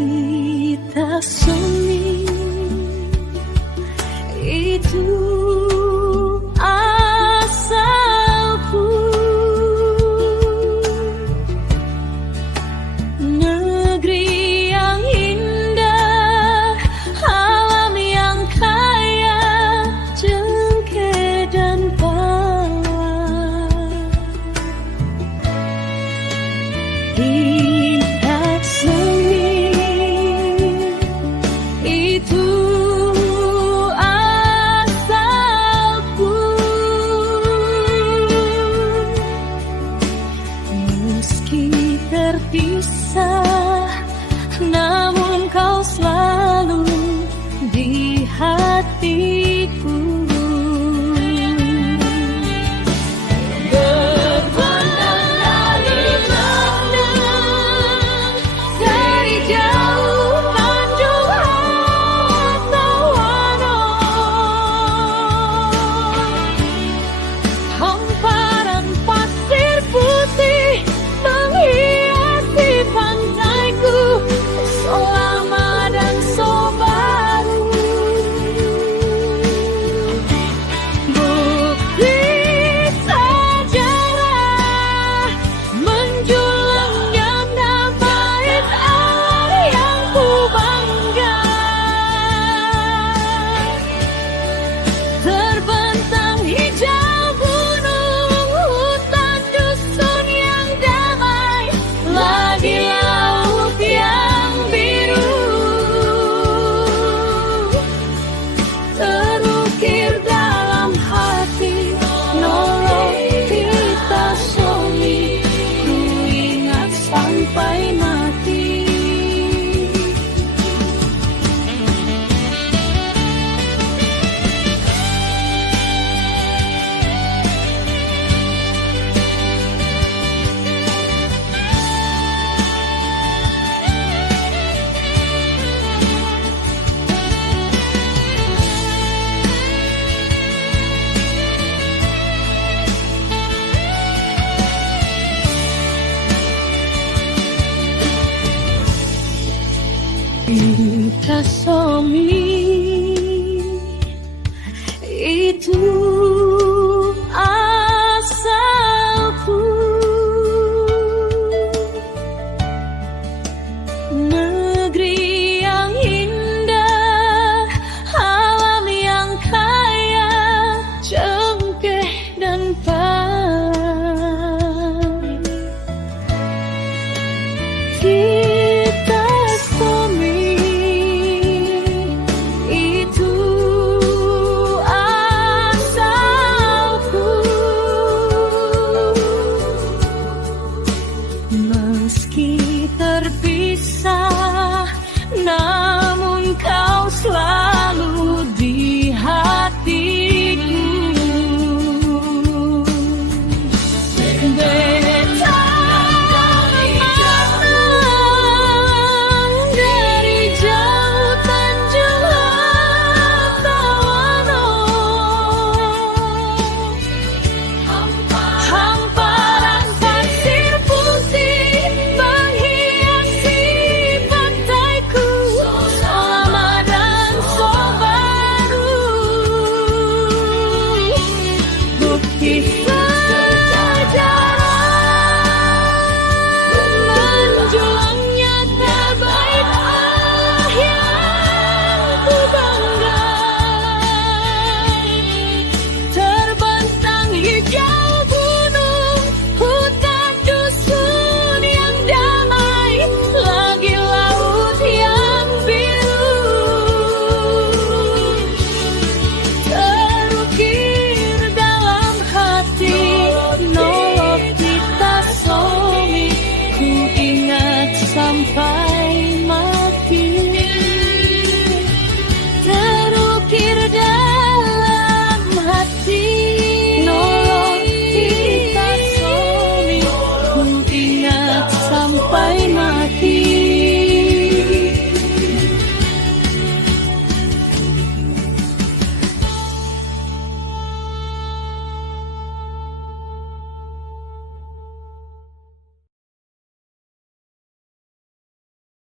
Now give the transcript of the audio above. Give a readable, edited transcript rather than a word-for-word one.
kita seni itu asalku. Negeri yang indah, alam yang kaya, cengkeh dan pala. Tingkat seni itu asalku. Meski terpisah, namun kau selalu di hatiku. Dari jauh Tanjung atau hamparan pasir putih menghiasi pantaiku, so lama dan so baru. Bukti sejarah menjulang yang pahit air yang ku bangga. Terbentang hijau gunung, hutan dusun yang damai, lagi laut yang biru terukir dalam hati. Nolong kita soni, ku ingat sampai mati. Kita somi itu